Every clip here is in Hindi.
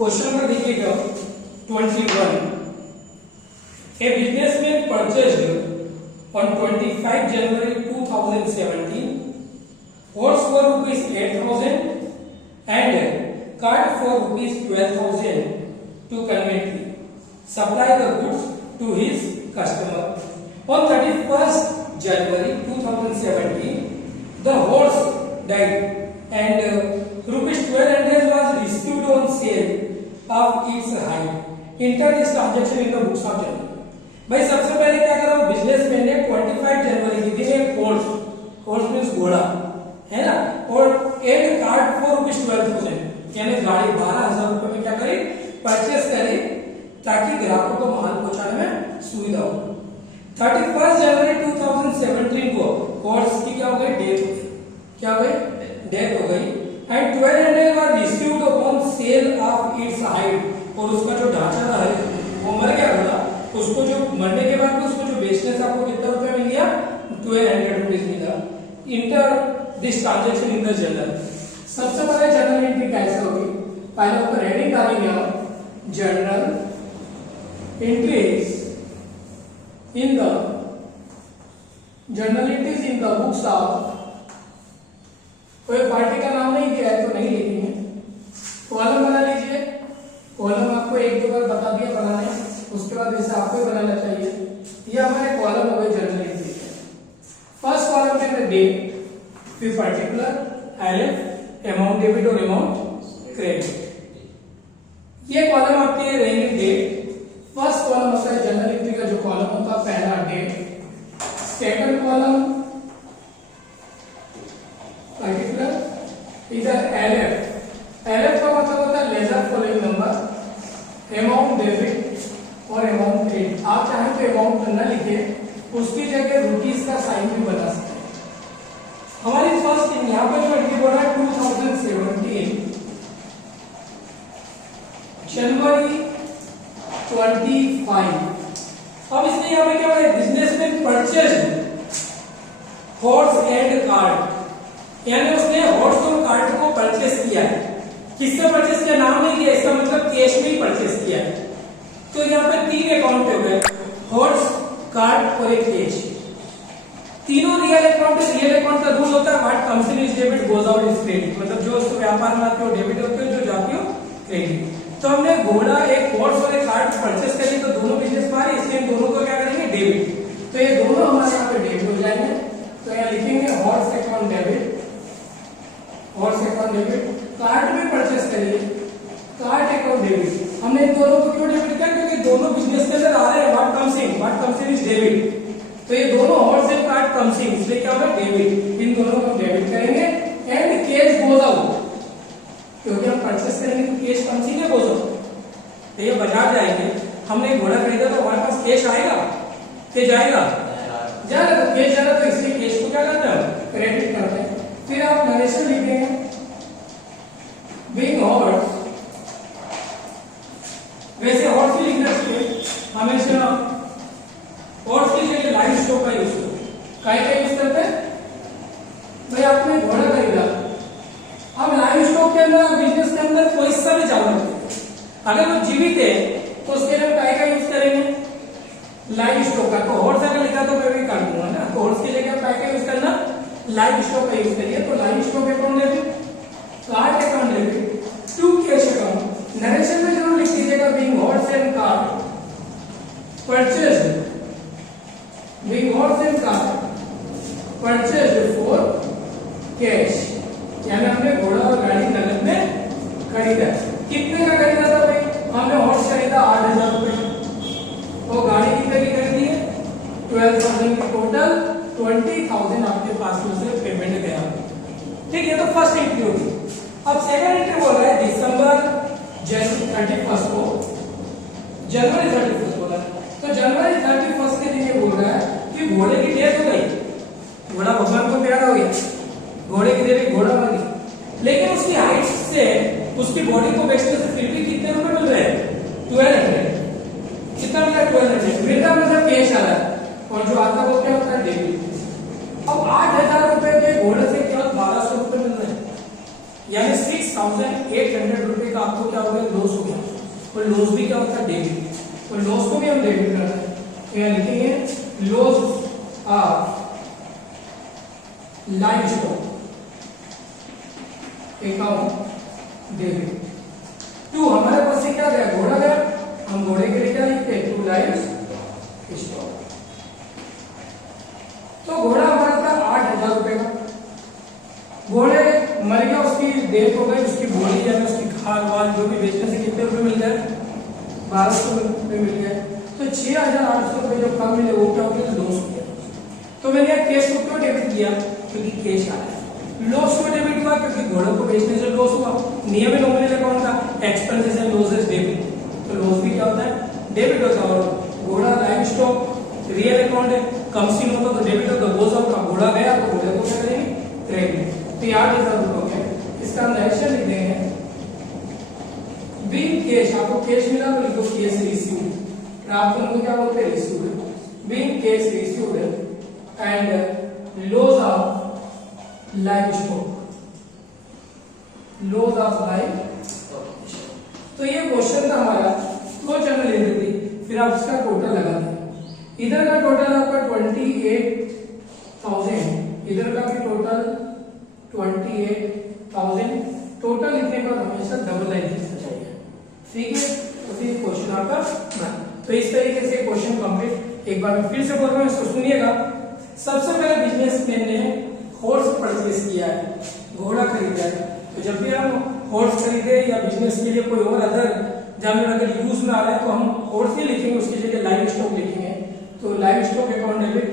क्वेश्चन नंबर देखिएगा 21. A businessman purchased on 25 January 2017 horse for rupees 8,000 and cart for rupees 12,000 to conveniently supply the goods to his customer. On 31st January 2017, the horse died and rupees 1200 was received on sale of its hide. Enter this transaction in the books of journal. भाई सबसे पहले क्या करा, बिजनेसमैन ने 25 जनवरी के दिन एक horse मीन्स घोड़ा है ना, और एक कार्ट फॉर रुपीज 12,000 यानी गाड़ी 12,000 रुपए में क्या करे, परचेस करे ताकि ग्राहकों को माल पहुंचाने में सुविधा हो. 31 जनवरी 2017 को हॉर्स की क्या हो गई, डेथ हो गई. क्या हो गई, डेथ हो गई. And 1200 was received upon sale of its hide, और उसका जो ढांचा था वो मर गया था. उसको जो मरने के बाद उसको जो बेचने से आपको कितना रुपया मिल गया, 1200 रुपीज मिला. Inter this transaction in the journal. सबसे पहले जर्नल एंट्री कैसे होगी, पहले ऊपर हेडिंग डालेंगे journal entries in the journal entries in the books of, कोई पार्टी का नाम नहीं दिया है तो नहीं लिखेंगे. कॉलम बना लीजिए. कॉलम आपको एक दो बार बता दिया बनाने, उसके बाद इसे आपको बनाना चाहिए. ये हमारे कॉलम हो गए जर्नल एंट्री. फर्स्ट कॉलम के अंदर डेट, फिर पर्टिकुलर, एलएफ, अमाउंट डेबिट और अमाउंट क्रेडिट. ये कॉलम आपके रहेंगे डेट. फर्स्ट कॉलम होता है जर्नल एंट्री का जो कॉलम होता है पहला डेट. सेकंड कॉलम पर्टिकुलर, इधर एलएफ. एलएफ का मतलब होता है ledger following number, amount debit और अमाउंट क्रेडिट. आप चाहें तो अमाउंट न लिखे, उसकी जगह रुपीस का साइन भी बना सकते हैं. हमारी फर्स्ट यहाँ पर जो एंट्री बोल रहा है 2017 जनवरी 25. अब इसने यहाँ पे क्या बोला, businessman purchase horse and cart, यानी उसने हॉर्स और कार्ट को परचेस किया है. किससे परचेस किया, नाम नहीं दिया, इसका मतलब कैश में ही परचेस किया है. तो यहाँ पे तीन अकाउंट हो गए, हॉर्स, कार्ट और एक कैश. तीनों रियल अकाउंट. रियल अकाउंट का रूल होता है what comes in is debit goes out is credit, मतलब जो उसको व्यापार में आते हो डेबिट होते हो, जो जाती हो क्रेडिट. तो हमने घोड़ा, एक हॉर्स और एक कार्ट परचेस करी, तो दोनों बिजनेस मारे, इसलिए दोनों को क्या करेंगे, डेबिट. तो ये दोनों हमारे यहाँ पे डेबिट हो जाएंगे. तो यहाँ लिखेंगे horse account debit, horse account debit. Cart में परचेस करिए, कार्ट अकाउंट डेबिट. हमने इन दोनों को क्यों डेबिट किया, क्योंकि दोनों बिजनेस के अंदर आ रहे हैं what comes in is debit. तो ये दोनों horse and cart comes in, इसलिए क्या होगा, डेबिट. इन दोनों को डेबिट करेंगे. एंड कैश गोज आउट, क्योंकि हम परचेस करेंगे तो कैश कम्स इन है, गोज आउट. तो ये बाजार जाएंगे, हमने घोड़ा खरीदा तो हमारे पास कैश आएगा कि जाएगा, जाएगा. तो कैश जाएगा, तो इसलिए कैश को क्या करते हैं, क्रेडिट करते हैं. फिर आप नरेशन लिखेंगे बीइंग हॉर्स. वैसे हॉर्स भी लिखना चाहिए हमेशा. हॉर्स की जगह लाइव स्टॉक का यूज करो. काय का यूज करते हैं भाई, आपने घोड़ा खरीदा, अब लाइव स्टॉक के अंदर, बिजनेस के अंदर कोई सा भी चावल अगर वो जीवित है तो उसके लिए काय का यूज करेंगे, लाइव स्टॉक का. तो हॉर्स अगर लिखा तो मैं भी कर दूंगा ना, तो हॉर्स की जगह काय का यूज करना, लाइव स्टॉक का यूज करिए. तो livestock account debit, cart account debit, to cash account. Narration में जरूर लिख दीजिएगा being horse and cart purchased, being horse and cart purchased for cash, यानी हमने घोड़ा और गाड़ी नगद में खरीदा. कितने का खरीदा था भाई, हमने हॉर्स खरीदा 8,000 रुपए, वो गाड़ी कितने की खरीदी है 12,000 की. टोटल 20,000 आपके पास में से पेमेंट गया. ठीक है, तो फर्स्ट एंट्री होगी. अब सेकंड एंट्री बोल रहा है दिसंबर 31 को, जनवरी 31 बोला है. तो जनवरी 31 के दिन ये बोल रहा है कि घोड़े की डेथ हो गई, घोड़ा भगवान को प्यारा हो गया, घोड़े की डेथ, घोड़ा मर गया. लेकिन उसकी हाइट से उसकी बॉडी को बेचने से फिर भी कितने रुपए मिल रहे हैं, 1200. कितना मिला, 1200. मृदा मतलब कैश आ रहा है, और जो आता है वो क्या होता है, डेबिट. अब 8,000 रुपए के घोड़े से केवल 1,200 रुपए मिल रहे हैं. यानी 6,800 रुपए का आपको क्या हो गया, लॉस हो गया। और लॉस भी क्या होता है, डेबिट। और लॉस को भी हम डेबिट करते हैं, तो यहाँ लिखेंगे loss of livestock account debit to, हमारे पास से क्या गया, घोड़ा गया, हम घोड़े के लिए क्या लिखते हैं, टू लाइव स्टॉक। तो घोड़ा हमारा था 8,000 रुपए का, घोड़े मर गया, उसकी डेथ हो गई, उसकी बॉडी यानी उसकी खाल वाल जो भी बेचने से कितने रुपए मिल गए, 1200 रुपए मिल गए। तो 6,800 रुपए जो कम मिले वो क्या हो गया, लॉस हो गया। तो मैंने यहाँ कैश को क्यों डेबिट किया, क्योंकि कैश आ रहा है। लॉस को डेबिट हुआ क्योंकि घोड़ों को बेचने से लॉस हुआ। नियम नॉमिनल अकाउंट का एक्सपेंसेस एंड लॉसेस डेबिट, तो लॉस भी क्या होता है, डेबिट होता है। और घोड़ा लाइव स्टॉक रियल अकाउंट है, कम सीन होता तो डेबिट होता, गोज आउट का घोड़ा गया तो घोड़े को क्या करेंगे, क्रेडिट। तो 8,000 रुपए हो गया, इसका हम डायरेक्शन लिख देंगे बीइंग कैश, आपको कैश मिला तो लिखो कैश रिसीव्ड, प्राप्त होने को क्या बोलते हैं, received. Being cash received and loss of live stock, loss of live. तो ये क्वेश्चन था हमारा, दो चैनल एंट्री थी, फिर आप इसका टोटल लगा दें। इधर का टोटल आपका 28,000, इधर का भी टोटल 28,000। टोटल लिखने पर हमेशा डबल लाइन लिखना चाहिए, ठीक है। तो फिर क्वेश्चन आपका बना। तो इस तरीके से क्वेश्चन कंप्लीट। एक बार मैं फिर से बोल रहा हूँ, इसको सुनिएगा। सबसे पहले बिजनेसमैन ने हॉर्स परचेज किया है, घोड़ा खरीदा है। तो जब भी हम हॉर्स खरीदे या बिजनेस के लिए कोई और अदर जानवर अगर यूज में आ रहा है तो हम हॉर्स ही लिखेंगे, उसकी जगह लाइव स्टॉक लिखेंगे। तो लाइव स्टॉक अकाउंट डेबिट।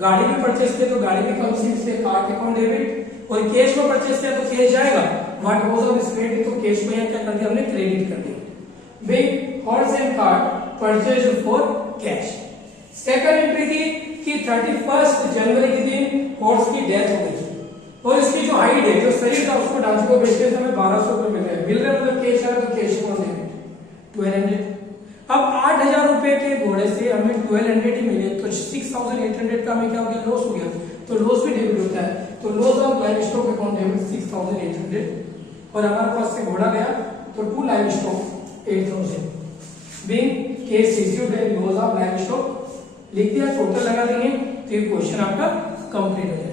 गाड़ी भी परचेज किया तो गाड़ी भी कंसीड से कार्ड अकाउंट डेबिट। और कैश में परचेज किया तो कैश जाएगा, व्हाट वाज ऑफ क्रेडिट, तो कैश में क्या कर दिया हमने, क्रेडिट कर दिया। भाई horse and card purchase for cash. Second entry थी कि 31 जनवरी के दिन हॉर्स की डेथ हो गई और इसकी जो हाइट है, जो शरीर था, उसको ढांचे को बेचने से हमें 1200 रुपए मिल रहे, मिल रहे मतलब कैश है तो कैश को देंगे 1200। अब 8,000 रुपए के घोड़े से हमें 1200 ही मिले, तो 6,800 का हमें क्या हो गया, लॉस हो गया। तो लॉस भी डेबिट होता है, तो loss of livestock account debit 6,800। और हमारे पास से घोड़ा गया तो to livestock 8,000 being cash received and loss of livestock लिख दिया, टोटल लगा देंगे, तो ये क्वेश्चन आपका कंप्लीट हो जाएगा।